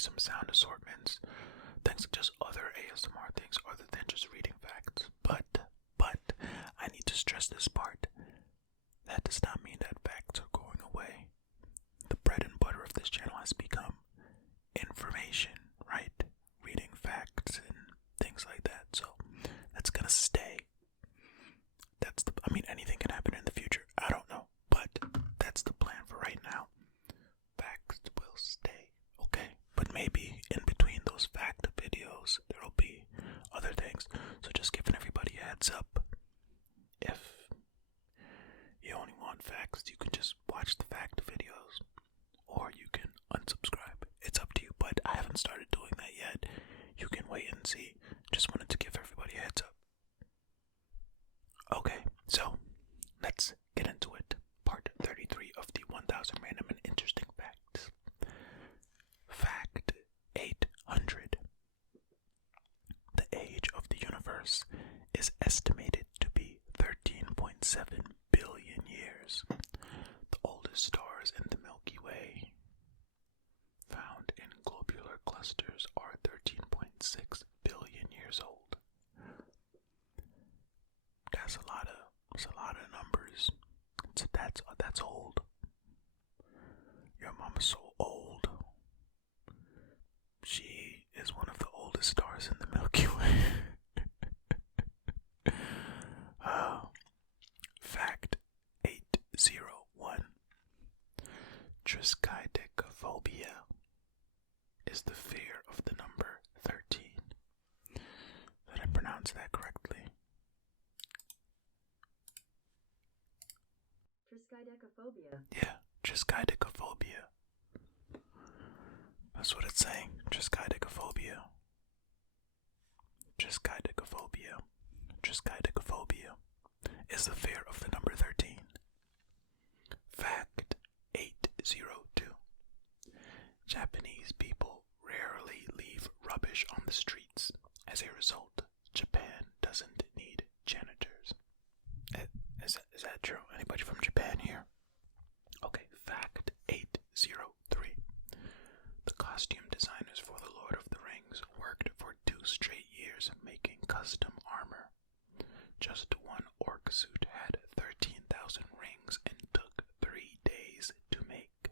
some sound assortments, things like just other ASMR things other than just reading facts. But, I need to stress this part. That does not mean that facts are going away. The bread and butter of this channel has become information, right? Reading facts and things like that. So that's gonna stay. Anything can happen in the future. I don't know, but that's the plan for right now. Facts will stay, okay? But maybe in between those fact videos, there'll be other things. So just giving everybody a heads up. If you only want facts, you can just watch the fact videos, or you can unsubscribe. It's up to you, but I haven't started doing that yet. You can wait and see. Just wanted to give everybody a heads up. Okay, so let's get into it. Part 33 of the 1000 Random and Interesting Facts. Fact 800. The age of the universe is estimated to be 13.7 billion years. The oldest stars in the Milky Way, found in globular clusters, are 13.6 billion years old. That's a lot of numbers. That's old. Your mama's so old. She is one of the oldest stars in the Milky Way. Fact 801. Triskaidekaphobia is the fear of the number 13. Did I pronounce that correctly? Triskaidekaphobia. Yeah, triskaidekaphobia. That's what it's saying. Triskaidekaphobia. Triskaidekaphobia. Triskaidekaphobia is the fear of the number 13. Fact 802. Japanese people rarely leave rubbish on the streets. As a result, Japan doesn't need janitors. Is that true? Anybody from Japan here? Okay, fact 803. The costume designers for The Lord of the Rings worked for 2 straight years making custom armor. Just one orc suit had 13,000 rings and took 3 days to make.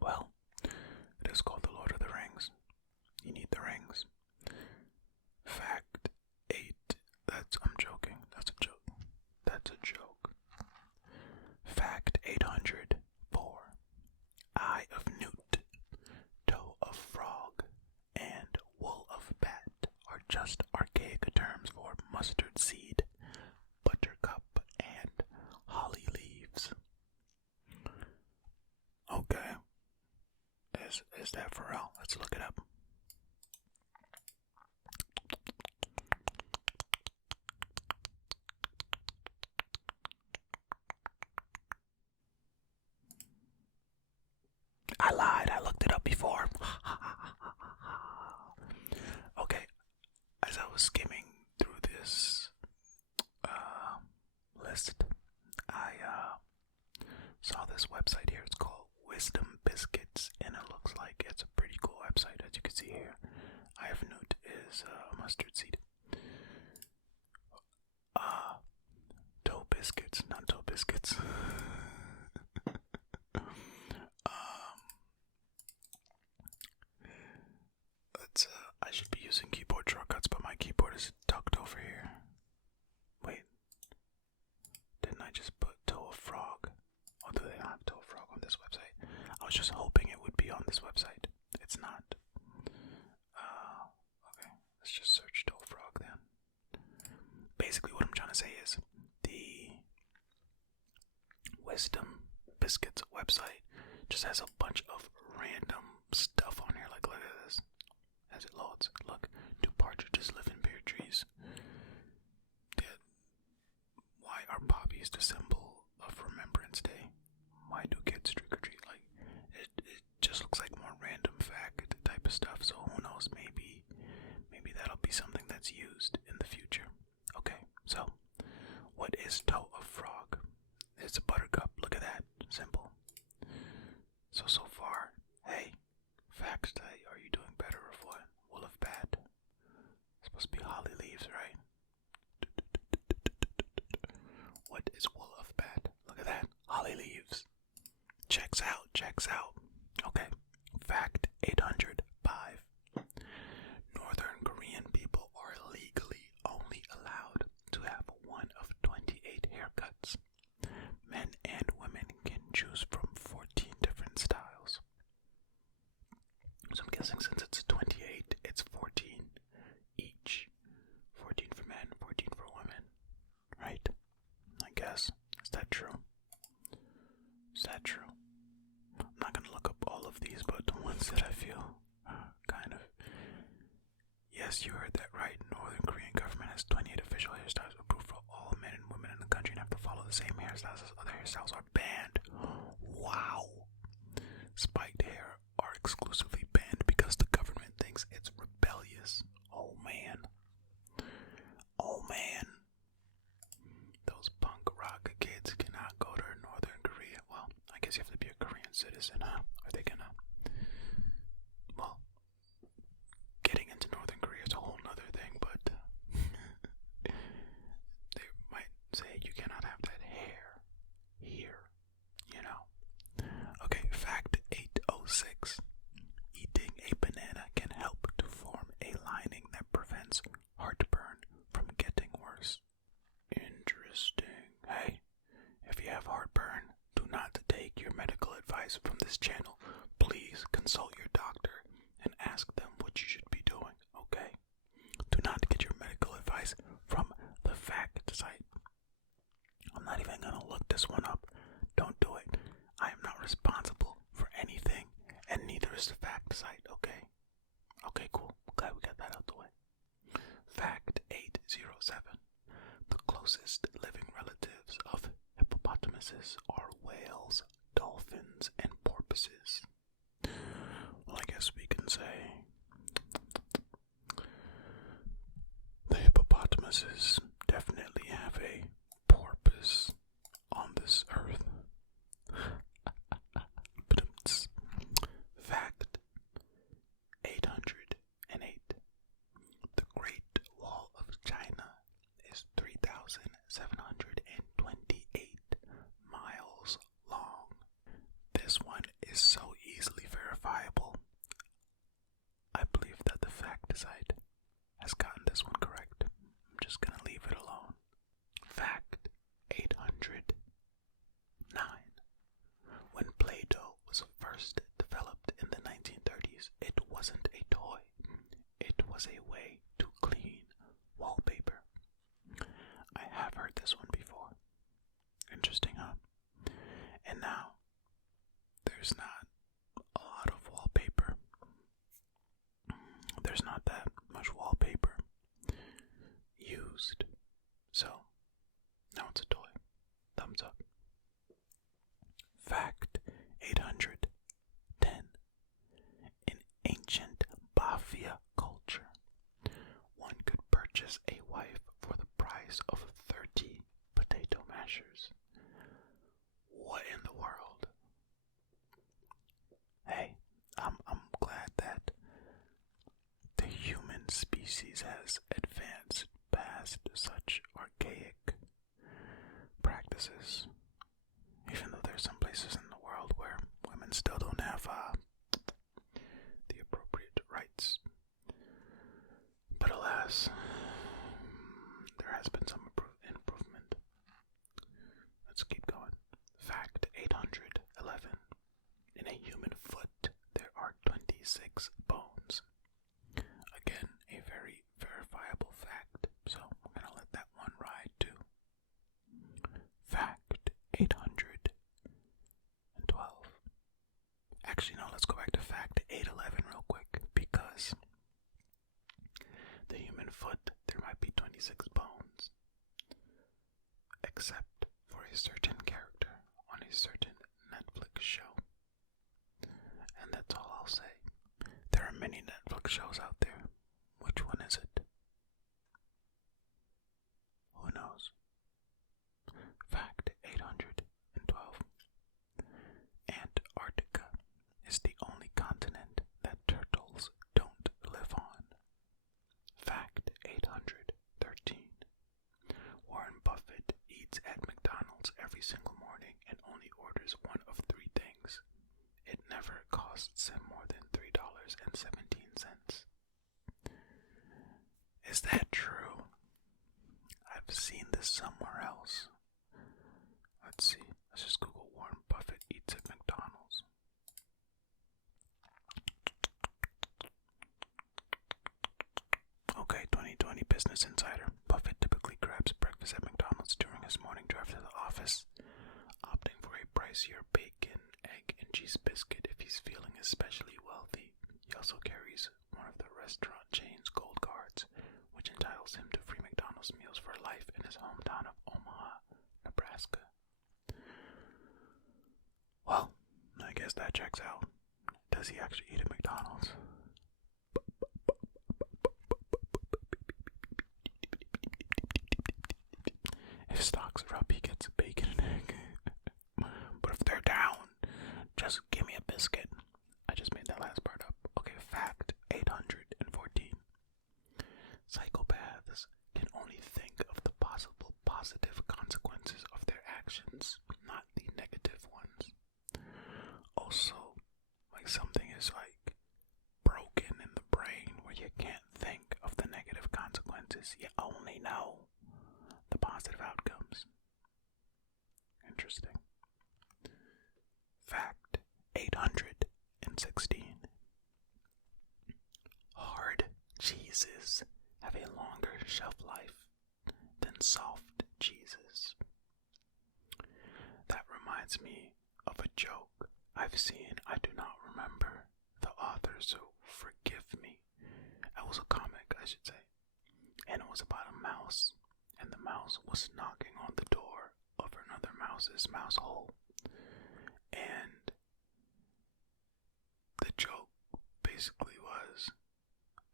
Well, it is called The Lord of the Rings. You need the rings. Fact 8. I'm joking. That's a joke. That's a joke. Fact 804. Eye of newt, toe of frog, and wool of bat are just archaic terms for mustard seed, buttercup, and holly leaves. Okay. Is that for real? Let's look it up. I lied. I looked it up before. Okay. As I was skimming through this list, I saw this website here. It's called Wisdom Biscuits, and it looks like it's a pretty cool website. As you can see here, I have newt is mustard seed. Dough biscuits, not dough biscuits. I should be using keyboard shortcuts, but my keyboard is tucked over here. Wait, didn't I just put toe of frog? Oh, do they not have toe of frog on this website? I was just hoping it would be on this website. It's not. Okay, let's just search toe of frog then. Basically what I'm trying to say is the Wisdom Biscuits website just has a bunch of random stuff on here. Like, look at this. As it loads, look, do partridges live in pear trees? Why are poppies the symbol of Remembrance Day? Why do kids trick or treat? Like, it just looks like more random fact type of stuff. So who knows? Maybe that'll be something that's used in the future. Okay, so what is toe of frog? It's a buttercup. Look at that, simple. So far, hey, facts that checks out. Okay, fact 805. Northern Korean people are legally only allowed to have one of 28 haircuts. Men and women can choose from 14 different styles. So I'm guessing since it's 28, it's 14 each. 14 for men, 14 for women. Right? I guess. Is that true? Is that true? I'm not gonna look up all of these, but the ones that I feel kind of... Yes, you heard that right. Northern Korean government has 28 official hairstyles approved for all men and women in the country and have to follow the same hairstyles as other hairstyles are banned. Wow. Spiked hair are exclusively banned because the government thinks it's rebellious. Oh man. Oh man. Those punk rock kids cannot go to Northern Korea. Well, I guess you have to be a Korean citizen, huh? Are they gonna... Well, getting into Northern Korea is a whole nother thing, but they might say you cannot have that hair here, you know. Okay, fact 806. Eating a banana can help to form a lining that prevents heartburn from getting worse. Interesting. Hey, if you have heartburn, do not take your medical advice from this channel. Please consult your doctor and ask them what you should be doing, okay? Do not get your medical advice from the fact site. I'm not even gonna look this one up. Don't do it. I am not responsible for anything, and neither is the fact site, okay? Okay, cool. Glad we got that out the way. Fact 807. The closest living relatives of hippopotamuses are whales, dolphins, and porpoises. Well, I guess we can say the hippopotamuses definitely have a porpoise on this earth. Fact 808. The Great Wall of China is 3,728 miles long. This one is so easily verifiable. I believe that the fact site has gotten this one correct. I'm just gonna leave it alone. Fact 809. When Play-Doh was first developed in the 1930s, it wasn't a toy. It was a way to clean wallpaper. I have heard this one before. Interesting, huh? And now, there's not a lot of wallpaper. There's not that much wallpaper used. So, now it's a toy. Thumbs up. Fact 810. In ancient Bafia culture, one could purchase a wife for the price of 30 potato mashers. What in the world? Hey, I'm glad that the human species has advanced past such archaic practices. Even though there's some places in the world where women still don't have the appropriate rights. But alas, there has been some improvement. Let's keep going. Fact 811. In a human foot, there are 26 bones. Again, a very verifiable fact, so I'm going to let that one ride too. Fact 812. Actually, no, let's go back to fact 811 real quick, because the human foot, there might be 26 bones, except for a certain character on a certain Netflix show. And that's all I'll say. There are many Netflix shows out there. Which one is it? Who knows? Fact 812. Antarctica is the only continent that turtles don't live on. Fact 813. Warren Buffett eats at McDonald's every single morning and only orders one of three things: an costs him more than $3.17. Is that true? I've seen this somewhere else. Let's see. Let's just Google Warren Buffett eats at McDonald's. Okay, 2020 Business Insider. Buffett typically grabs breakfast at McDonald's during his morning drive to the office, opting for a pricier bacon, egg, and cheese biscuit if he's feeling especially wealthy. He also carries one of the restaurant chain's gold cards, which entitles him to free McDonald's meals for life in his hometown of Omaha, Nebraska. Well, I guess that checks out. Does he actually eat at McDonald's? If stocks are up, he gets a bacon and egg. But if they're down, just give me a biscuit. I just made that last part up. Okay, fact 814. Psychopaths can only think of the possible positive consequences of their actions, not the negative ones. Also, like something is like broken in the brain where you can't think of the negative consequences. You only know the positive outcomes. Interesting. Fact 816. Hard cheeses have a longer shelf life than soft cheeses. That reminds me of a joke I've seen. I do not remember the author, so forgive me. It was a comic, I should say. And it was about a mouse. And the mouse was knocking on the door of another mouse's mouse hole. And the joke basically was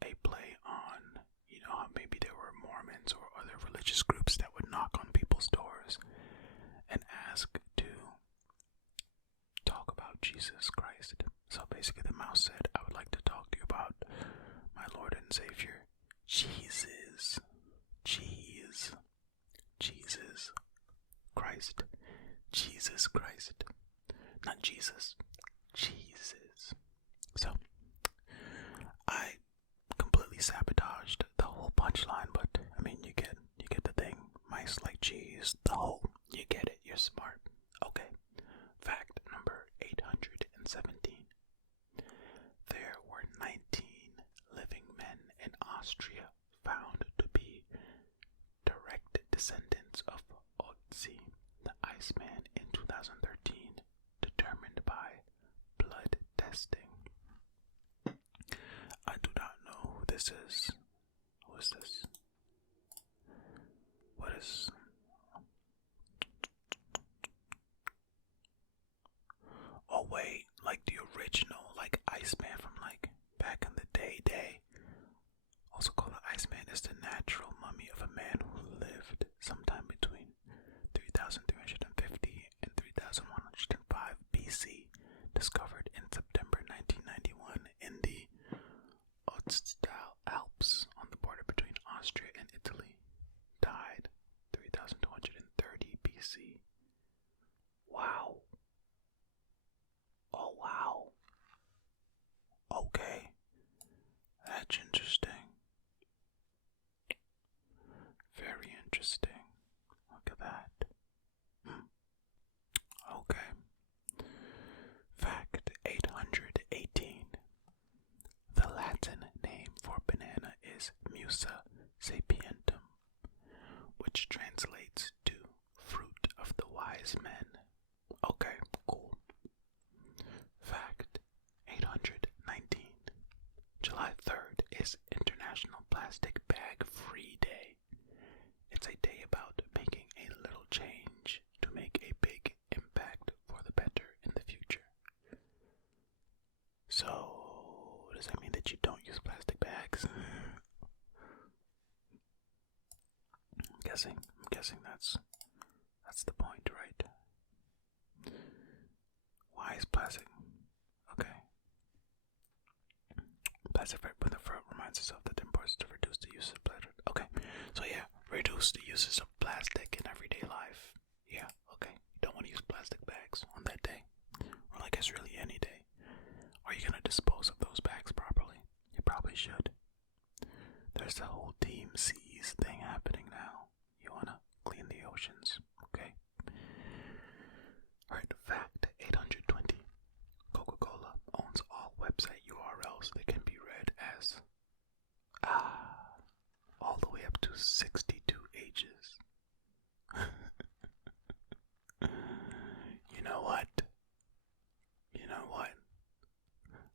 a play on, how maybe there were Mormons or other religious groups that would knock on people's doors and ask to talk about Jesus Christ. So basically the mouse said, I would like to talk to you about my Lord and Savior, Jesus. Jesus Christ. Jesus Christ. Not Jesus. Jesus. So, I completely sabotaged the whole punchline, but I mean, you get the thing. Mice like cheese. The whole. You get it. You're smart. Okay. Fact number 817. There were 19 living men in Austria found to be direct descendants of Otzi, the Iceman, in 2013, determined by blood testing. I do not know who this is. Who is this? What is... Oh wait, like the original, like Iceman from like back in the day. Also called the Iceman is the natural mummy of a man who lived sometime between 3,350 and 3,105 BC, discovered in September 1991 in the Ötztal Alps on the border between Austria and Italy. Died 3,230 BC. Wow. Oh wow. Okay. That's interesting. Very interesting. Look at that. Okay. Fact 818. The Latin name for banana is Musa sapientum, which translates to fruit of the wise men. Okay, cool. Fact 819. July 3rd is International Plastic Bag Free Day. It's a day about making a little change to make a big impact for the better in the future. So, does that mean that you don't use plastic bags? I'm guessing that's the point, right? Why is plastic? Okay. Plastic for the fruit reminds us of the importance to reduce the use of plastic. Okay, so yeah, reduce the uses of plastic in everyday life. Yeah, okay. You don't want to use plastic bags on that day, or I guess really any day. Or you you gonna dispose of those bags properly? You probably should. There's the whole Team Seas thing happening now. You wanna clean the oceans, okay? Alright, fact 820. Coca-Cola owns all website URLs that can be read as all the way up to 62 H's. You know what?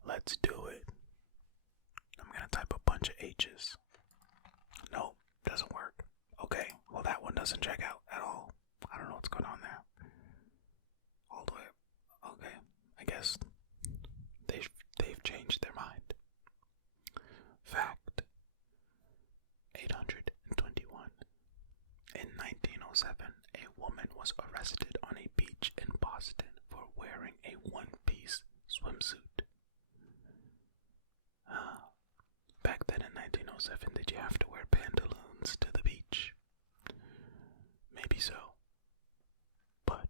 Let's do it. I'm gonna type a bunch of H's. No, doesn't work. Okay, well that one doesn't check out at all. I don't know what's going on there. All the way up. Okay, I guess they've changed their mind. Fact 821. In 1907, a woman was arrested on a beach in Boston for wearing a one-piece swimsuit. Back then in 1907, did you have to wear pantaloons to the beach? Maybe so. But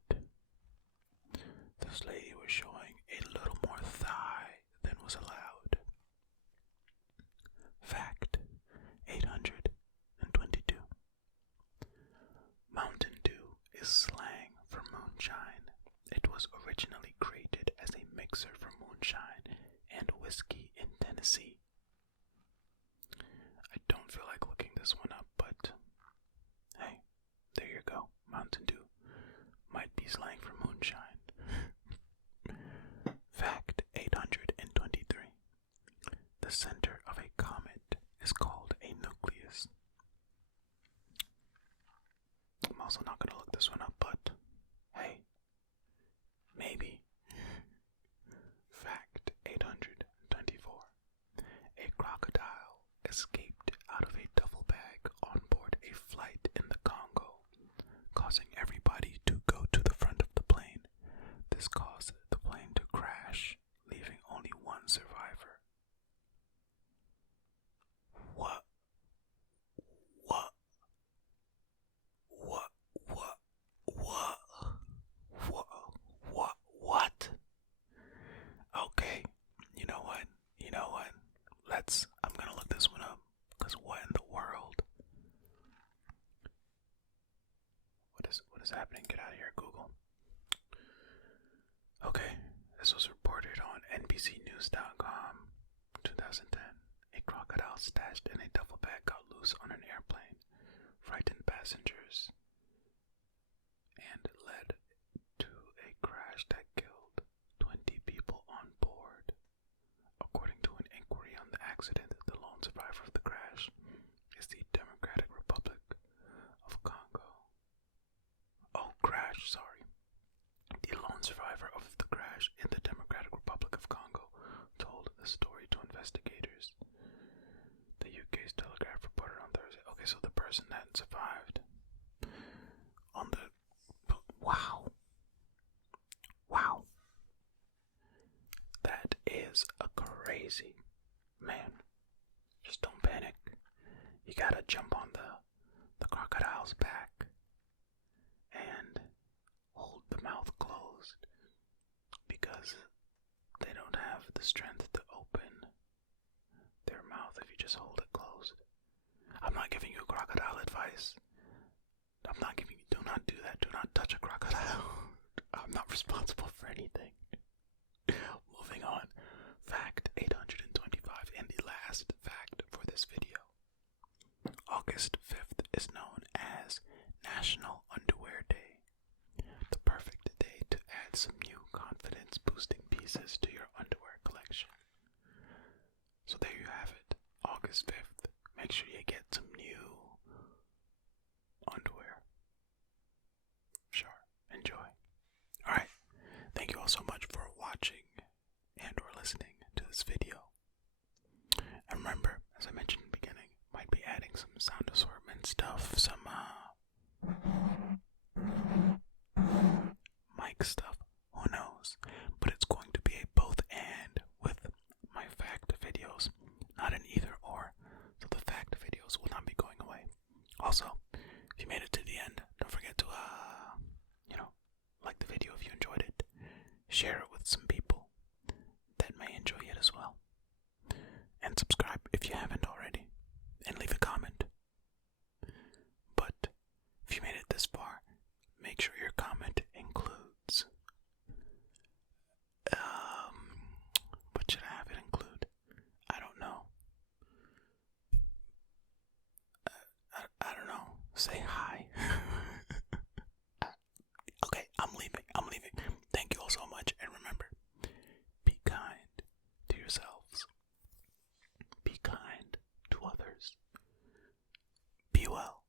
this lady was showing a little more thigh than was allowed. Fact 822. Mountain Dew is slang for moonshine. It was originally created as a mixer for moonshine and whiskey in Tennessee. I don't feel like looking this one up, but hey, there you go. Mountain Dew might be slang for moonshine. Fact 823. The center of a comet is called a nucleus. I'm also not going to look this one up, but hey, maybe. Fact 824. A crocodile escaped out of a duffel bag on board a flight in the Congo, causing everybody to go to the front of the plane. This caused the plane to crash, leaving only one survivor. What? Okay, you know what? I'm gonna look this one up, because what in the world? What is happening? Get out of here, Google. Okay, this was reported on NBCnews.com, 2010. A crocodile stashed in a duffel bag got loose on an airplane, frightened passengers, and led to a crash that killed 20 people on board. According to an inquiry on the accident, the lone survivor of the crash is the Democratic Republic of Congo. The lone survivor of the crash in the Democratic Republic of Congo told the story to investigators. The UK's Telegraph reported on Thursday. Okay, so the person that survived on the... Wow. That is a crazy... Man, just don't panic. You gotta jump on the crocodile's back and hold the mouth closed, because they don't have the strength to open their mouth if you just hold it closed. I'm not giving you crocodile advice. Do not do that. Do not touch a crocodile. I'm not responsible for anything. Moving on. Fact 825, and the last fact for this video. August 5th is known as National Underwear Day. The perfect day to add some new confidence-boosting pieces to your underwear collection. So there you have it. August 5th. Make sure you get some new underwear. Sure. Enjoy. Alright. Thank you all so much for watching and or listening to this video. And remember, as I mentioned in the beginning, might be adding some sound assortment stuff, some mic stuff, who knows. But it's going to be a both and with my fact videos, not an either or. So the fact videos will not be going away. Also, if you made it to the end, don't forget to like the video if you enjoyed it. Share it with some people that may enjoy it make sure your comment includes. What should I have it include? I don't know. I don't know. Say hi. Okay, I'm leaving. Thank you all so much, and remember, be kind to yourselves. Be kind to others. Be well.